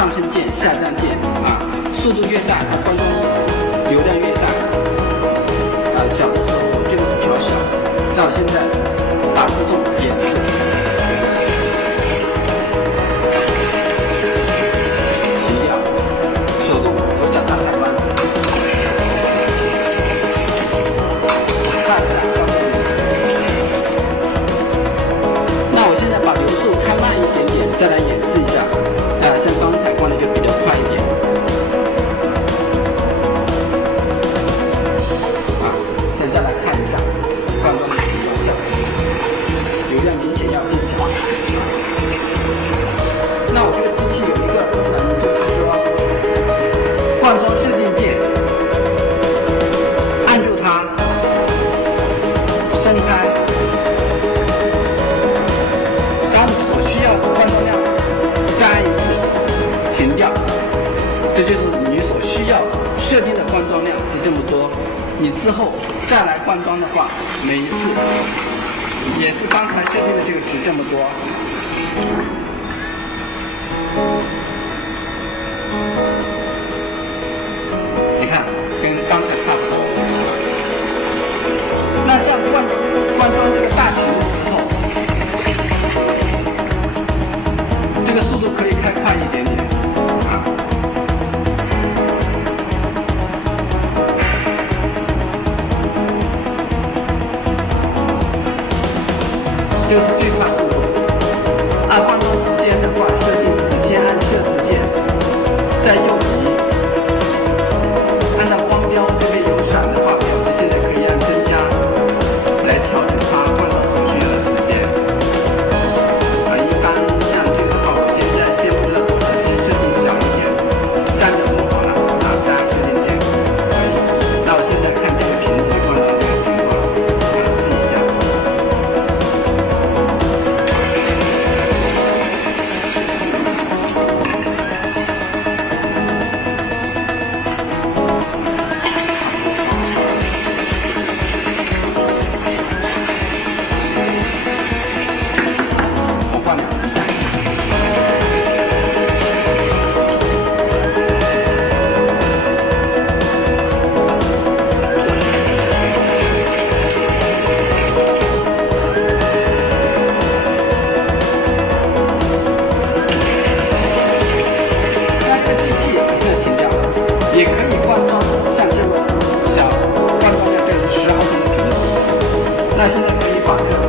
上升键、下降键啊，速度越大，它灌装流量越大。小的时候这个是调小，到现在大自动也是。停掉，手动有脚踏开关。那我现在把流速开慢一点点，再来演示一下。像刚才灌的就比较快一点。现在来看一下灌装的情况下，流量明显要更强。那我这个机器有一个就是说灌装设定键，按住它，伸开，当你所需要的灌装量再按一次，停掉。这就是你所需要设定的灌装量是这么多。你之后再来灌装的话，每一次也是刚才设定的这个值这么多。你看，跟刚才差不多。那像灌装这个大群的时候，这个速度可以开快一点点啊。这个是最快速度。按灌装时间的话，设定是先按设置键，再右移，按照光标这边有闪的话，表示现在可以按增加来调整它灌装所需要的时间。一般像这个的话，我现在先不让它先设定小一点，30分好了，然后再按设定键可以。那我现在看这个瓶子灌装这个情况，试一下。也可以灌装像这么小，灌装量这10毫升的瓶子。那现在可以把这个